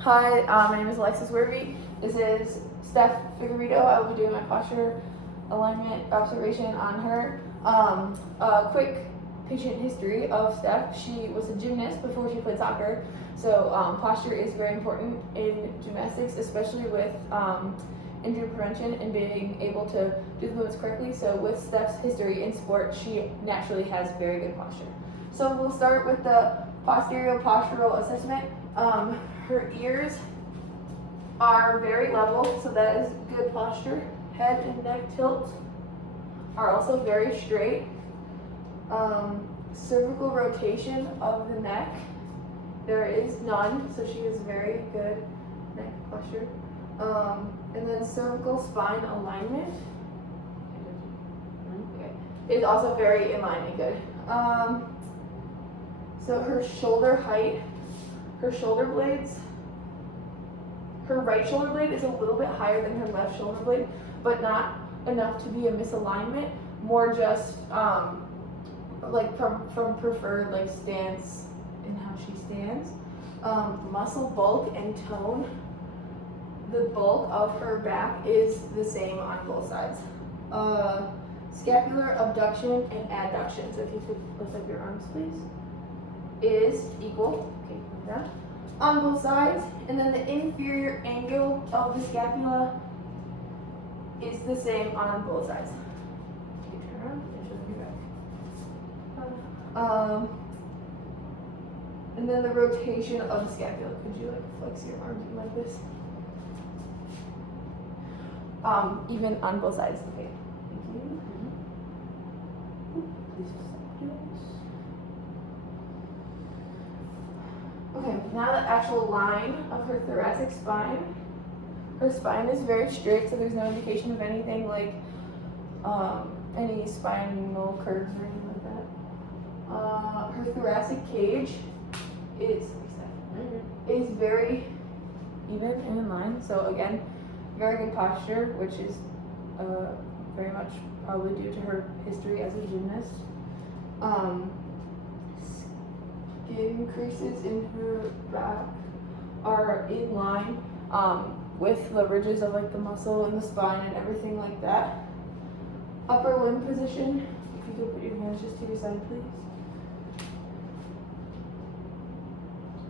Hi, my name is Alexis Werby. This is Steph Figueredo. I will be doing my posture alignment observation on her. A quick patient history of Steph. She was a gymnast before she played soccer, so posture is very important in gymnastics, especially with injury prevention and being able to do the movements correctly. So with Steph's history in sport, she naturally has very good posture. So we'll start with the posterior postural assessment. Her ears are very level, so that is good posture. Head and neck tilt are also very straight. Cervical rotation of the neck, there is none, so she has very good neck posture. And then cervical spine alignment is also very in line and good. So her shoulder height, her shoulder blades, her right shoulder blade is a little bit higher than her left shoulder blade, but not enough to be a misalignment, more just like from preferred like stance and how she stands. Muscle bulk and tone, the bulk of her back is the same on both sides. Scapular abduction and adduction, so if you could lift up your arms please, is equal, okay, like that, on both sides. And then the inferior angle of the scapula is the same on both sides. You turn around and show them your back. And then the rotation of the scapula. Could you like flex your arms like this? Even on both sides. Okay. Thank you. Okay, now the actual line of her thoracic spine. Her spine is very straight, so there's no indication of anything like any spinal curves or anything like that. Her thoracic cage is very even and in line. So again, very good posture, which is very much probably due to her history as a gymnast. Skin creases in her back are in line with the ridges of like the muscle and the spine and everything like that. Upper limb position, if you could put your hands just to your side please.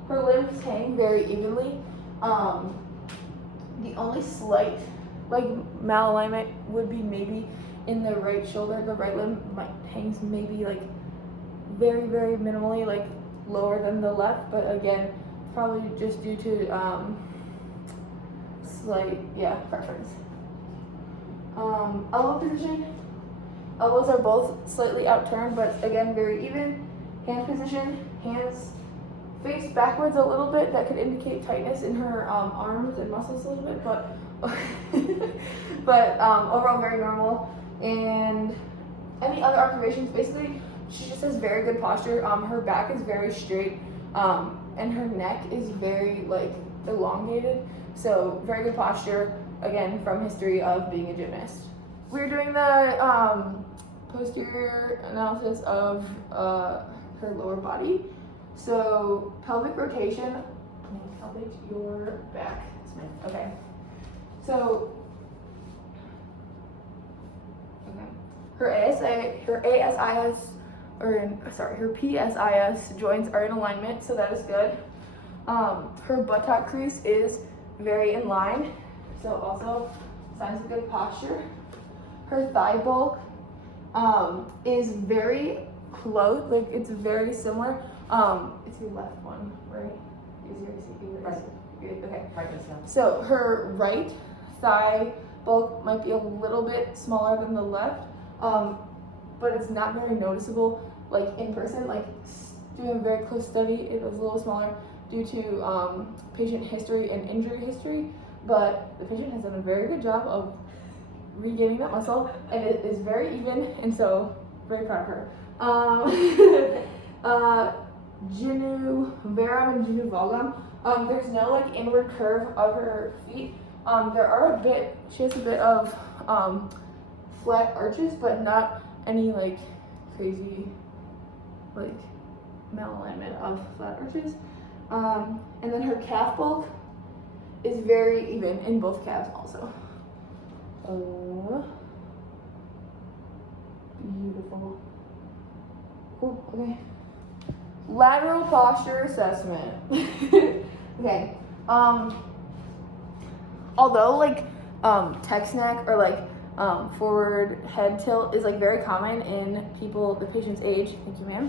Her limbs hang very evenly. The only slight like malalignment would be maybe in the right shoulder. The right limb hangs maybe like very, very minimally, like lower than the left, but again, probably just due to slight, preference. Elbow position. Elbows are both slightly outturned, but again, very even. Hand position, hands face backwards a little bit. That could indicate tightness in her arms and muscles a little bit, but overall very normal. And any other observations? Basically, she just has very good posture. Her back is very straight, and her neck is very like elongated. So very good posture. Again, from history of being a gymnast. We're doing the posterior analysis of her lower body. So pelvic rotation. Elevate your back, Smith. Okay. So. Okay. Her PSIS joints are in alignment, so that is good. Her buttock crease is very in line, so also signs of good posture. Her thigh bulk is very close, like it's very similar. It's your left one, right? Right. Okay. Right. So her right thigh bulk might be a little bit smaller than the left. But it's not very noticeable, like in person. Like doing a very close study, it was a little smaller due to patient history and injury history. But the patient has done a very good job of regaining that muscle, and it is very even, and so very proud of her. Genu varum and genu valgum. There's no like inward curve of her feet. She has a bit of flat arches, but not any like crazy like malalignment of flat arches. And then her calf bulk is very even in both calves also. Beautiful. Cool, okay. Lateral posture assessment. Okay. Although like text neck or like forward head tilt is like very common in people the patient's age. Thank you, ma'am.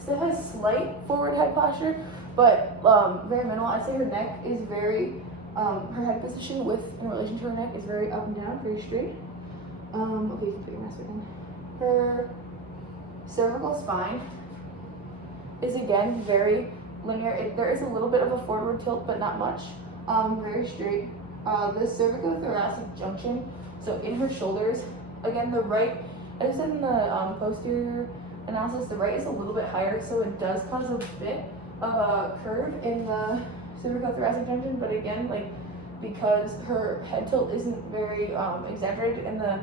Still has slight forward head posture, but very minimal. I'd say her neck is very her head position in relation to her neck is very up and down, very straight. Okay, you can put your mask back in. Her cervical spine is again very linear. There is a little bit of a forward tilt, but not much. Very straight. The cervicothoracic junction, so in her shoulders, again the right, as I said in the posterior analysis, the right is a little bit higher, so it does cause a bit of a curve in the cervicothoracic junction, but again, like because her head tilt isn't very exaggerated and the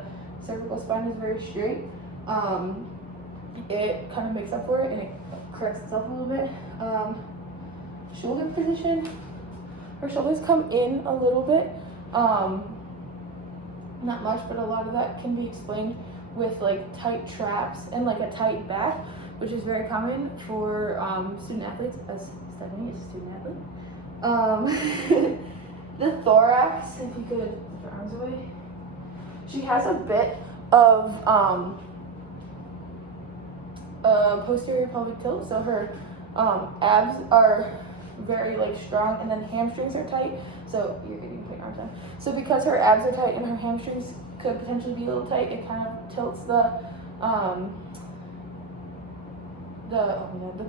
cervical spine is very straight, it kind of makes up for it and it corrects itself a little bit. Shoulder position, her shoulders come in a little bit, not much, but a lot of that can be explained with like tight traps and like a tight back, which is very common for student athletes, as Stephanie is a student athlete. The thorax, if you could put your arms away, she has a bit of posterior pelvic tilt, so her abs are very like strong, and then hamstrings are tight. So you can put your arms down. So because her abs are tight and her hamstrings could potentially be a little tight, it kind of tilts the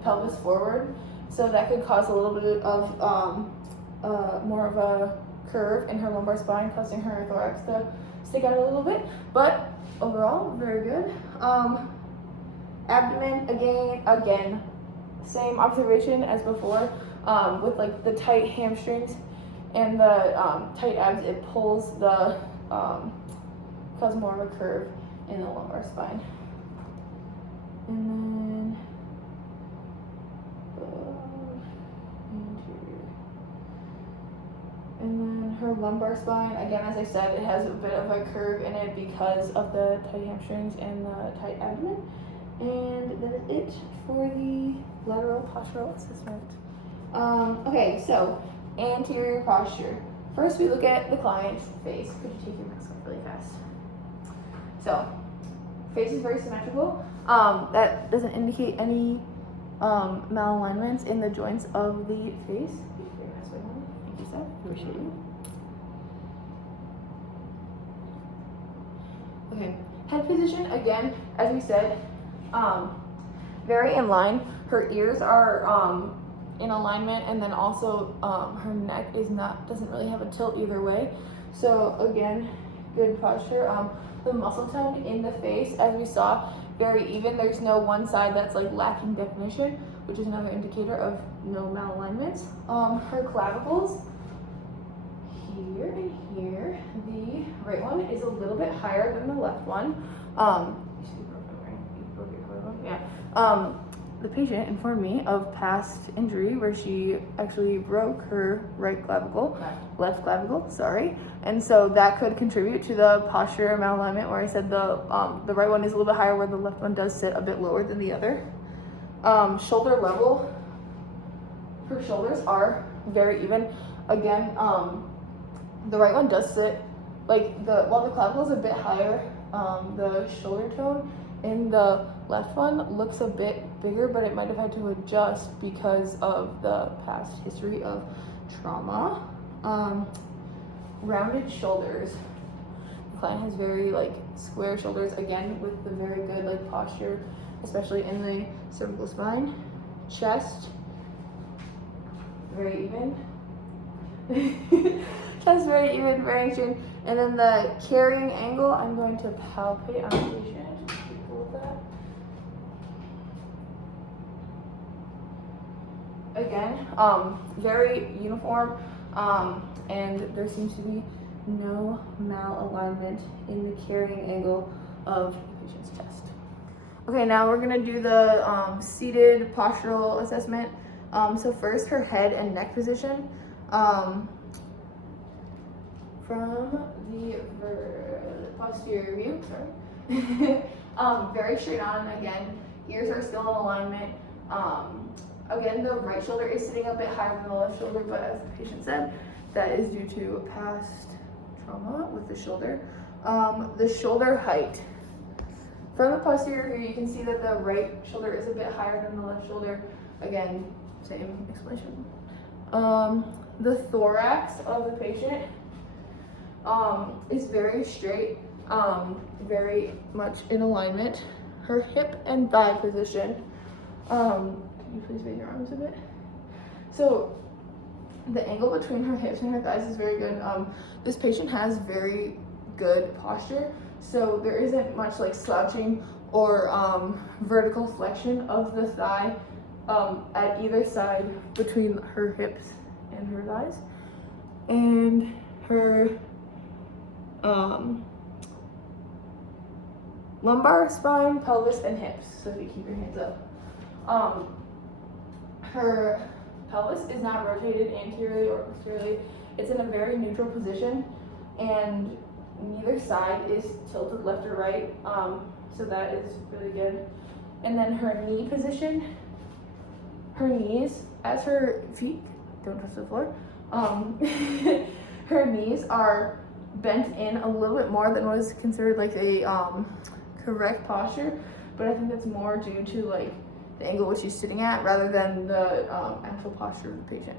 pelvis forward. So that could cause a little bit of more of a curve in her lumbar spine, causing her thorax to stick out a little bit. But overall, very good. Abdomen, again, same observation as before. With like the tight hamstrings and the tight abs, it pulls the cause more of a curve in the lumbar spine. And then anterior. And then her lumbar spine, again, as I said, it has a bit of a curve in it because of the tight hamstrings and the tight abdomen. And that is it for the lateral postural assessment. Okay, so anterior posture. First, we look at the client's face. Could you take your mask off really fast? So, face is very symmetrical. That doesn't indicate any malalignments in the joints of the face. Thank you, Seth. Appreciate you. Okay, head position, again, as we said, very in line. Her ears are in alignment, and then also her neck doesn't really have a tilt either way. So again, good posture. The muscle tone in the face, as we saw, very even. There's no one side that's like lacking definition, which is another indicator of no malalignments. Her clavicles, here and here, the right one is a little bit higher than the left one. The patient informed me of past injury where she actually broke her left clavicle, sorry. And so that could contribute to the posture malalignment where I said the right one is a little bit higher where the left one does sit a bit lower than the other. Shoulder level, her shoulders are very even. Again, the right one does sit, while the clavicle is a bit higher, the shoulder tone in the left one looks a bit bigger, but it might have had to adjust because of the past history of trauma. Rounded shoulders. The client has very square shoulders, again with the very good posture, especially in the cervical spine. Chest, very even. Chest very even, very straight. And then the carrying angle, I'm going to palpate on the patient. Again, very uniform, and there seems to be no malalignment in the carrying angle of the patient's chest. Okay, now we're gonna do the seated postural assessment. So first, her head and neck position. From the posterior view, sorry. Very straight on again. Ears are still in alignment. Again, the right shoulder is sitting a bit higher than the left shoulder, but as the patient said, that is due to past trauma with the shoulder. The shoulder height. From the posterior view, you can see that the right shoulder is a bit higher than the left shoulder. Again, same explanation. The thorax of the patient is very straight, very much in alignment. Her hip and thigh position. Can you please raise your arms a bit? So the angle between her hips and her thighs is very good. This patient has very good posture, so there isn't much like slouching or vertical flexion of the thigh at either side between her hips and her thighs. And her lumbar, spine, pelvis, and hips. So if you keep your hands up. Her pelvis is not rotated anteriorly or posteriorly. It's in a very neutral position, and neither side is tilted left or right. So that is really good. And then her knee position, her knees, as her feet don't touch the floor, her knees are bent in a little bit more than was considered like a correct posture, but I think that's more due to like the angle which she's sitting at rather than the actual posture of the patient.